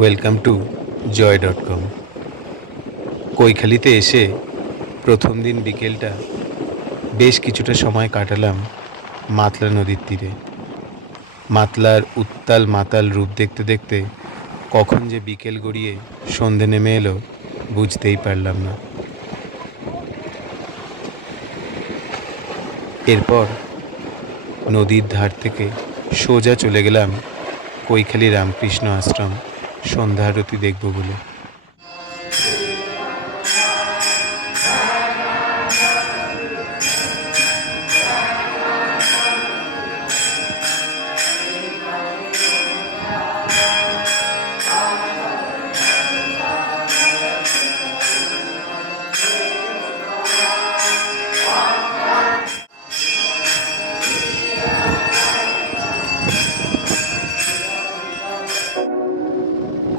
Welcome to Joy dot com কৈখালিতে এসে প্রথম দিন বিকেলটা বেশ কিছুটা সময় কাটালাম মাতলা নদীর তীরে। মাতলার উত্তাল মাতাল রূপ দেখতে দেখতে কখন যে বিকেল গড়িয়ে সন্ধে নেমে এলো বুঝতেই পারলাম না। এরপর নদীর ধার থেকে সোজা চলে গেলাম কৈখালি রামকৃষ্ণ আশ্রম। সন্ধ্যা আরতি দেখব বলে।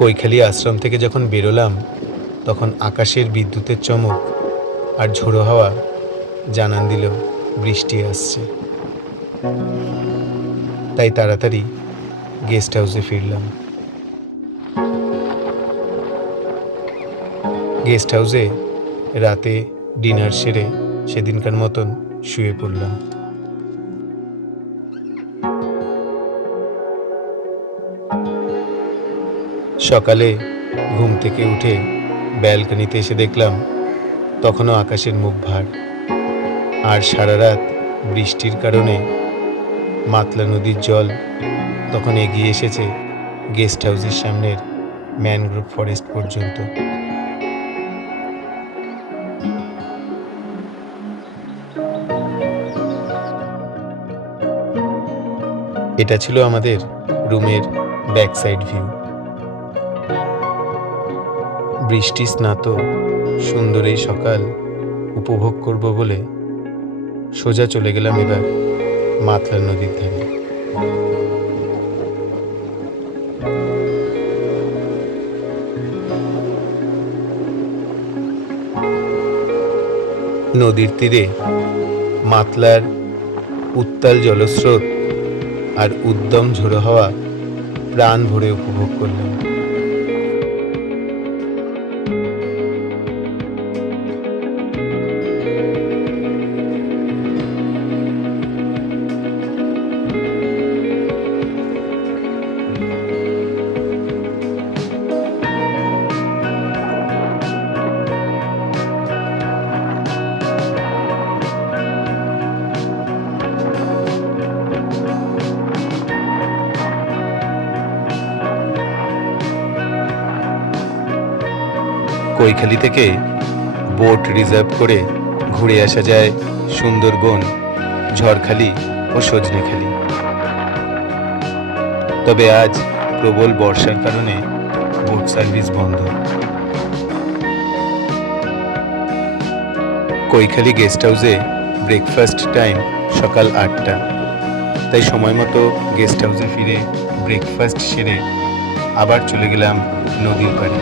কৈখালি আশ্রম থেকে যখন বেরোলাম, তখন আকাশের বিদ্যুতের চমক আর ঝোড়ো হাওয়া জানান দিল, বৃষ্টি আসছে। তাই তাড়াতাড়ি গেস্ট হাউসে ফিরলাম। গেস্ট হাউসে রাতে ডিনার সেরে সেদিনকার মতন শুয়ে পড়লাম। সকালে ঘুম থেকে উঠে ব্যালকনিতে এসে দেখলাম তখনও আকাশের মুখ ভার। আর সারা রাত বৃষ্টির কারণে মাতলা নদীর জল তখন এগিয়ে এসেছে গেস্ট হাউসের সামনের ম্যানগ্রোভ ফরেস্ট পর্যন্ত। এটা ছিল আমাদের রুমের ব্যাক সাইড ভিউ। বৃষ্টি স্নাত সুন্দর এই সকাল উপভোগ করব বলে সোজা চলে গেলাম এবার মাতলা নদীর ধারে। নদীর তীরে মাতলার উত্তাল জলস্রোত আর উদ্যম ঝোড়ো হাওয়া প্রাণ ভরে উপভোগ করলাম। কৈখালি থেকে বোট রিজার্ভ করে ঘুরে আসা যায় সুন্দরবন, ঝড়খালি ও সজনেখালি। তবে আজ প্রবল বর্ষার কারণে বোট সার্ভিস বন্ধ। কৈখালি গেস্ট হাউসে ব্রেকফাস্ট টাইম সকাল আটটা। তাই সময় মতো গেস্ট হাউসে ফিরে ব্রেকফাস্ট সেরে আবার চলে গেলাম নদীর পাড়ে।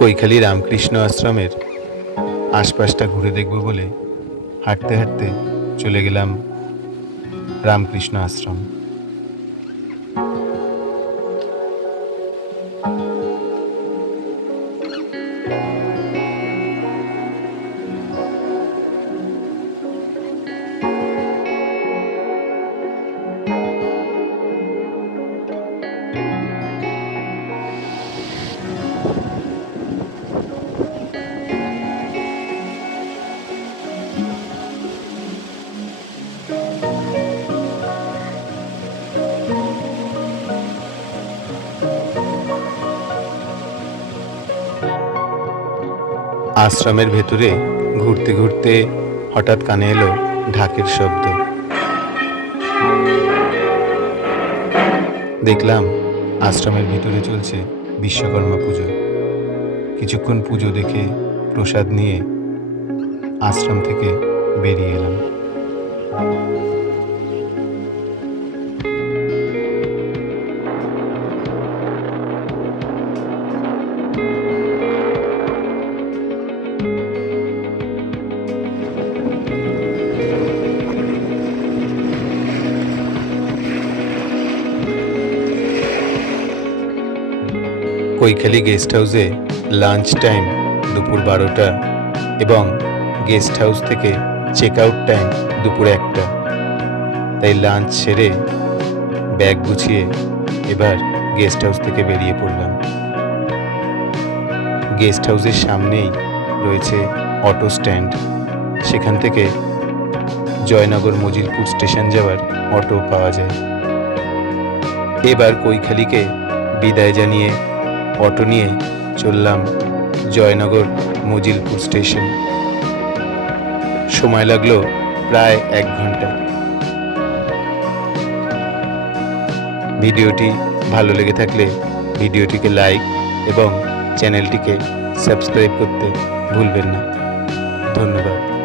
কৈখালি রামকৃষ্ণ আশ্রমের আশপাশটা ঘুরে দেখব বলে হাঁটতে হাঁটতে চলে গেলাম রামকৃষ্ণ আশ্রম। আশ্রমের ভেতরে ঘুরতে ঘুরতে হঠাৎ কানে এলো ঢাকের শব্দ। দেখলাম আশ্রমের ভিতরে চলছে বিশ্বকর্মা পুজো। কিছুক্ষণ পুজো দেখে প্রসাদ নিয়ে আশ্রম থেকে বেরিয়ে এলাম। কৈখালি গেস্ট হাউসে লাঞ্চ টাইম দুপুর বারোটা এবং গেস্ট হাউস থেকে চেক আউট টাইম দুপুর একটা। তাই লাঞ্চ সেরে ব্যাগ গুছিয়ে এবার গেস্ট হাউস থেকে বেরিয়ে পড়লাম। গেস্ট হাউসের সামনেই রয়েছে অটো স্ট্যান্ড সেখান থেকে জয়নগর মজিলপুর স্টেশন যাওয়ার অটো পাওয়া যায়। এবার কৈখালিকে বিদায় জানিয়ে অটো নিয়ে চললাম জয়নগর মজিলপুর স্টেশন। সময় লাগল প্রায় এক ঘণ্টা। ভিডিওটি ভালো লেগে থাকলে ভিডিওটিকে লাইক এবং চ্যানেলটিকে সাবস্ক্রাইব করতে ভুলবেন না। ধন্যবাদ।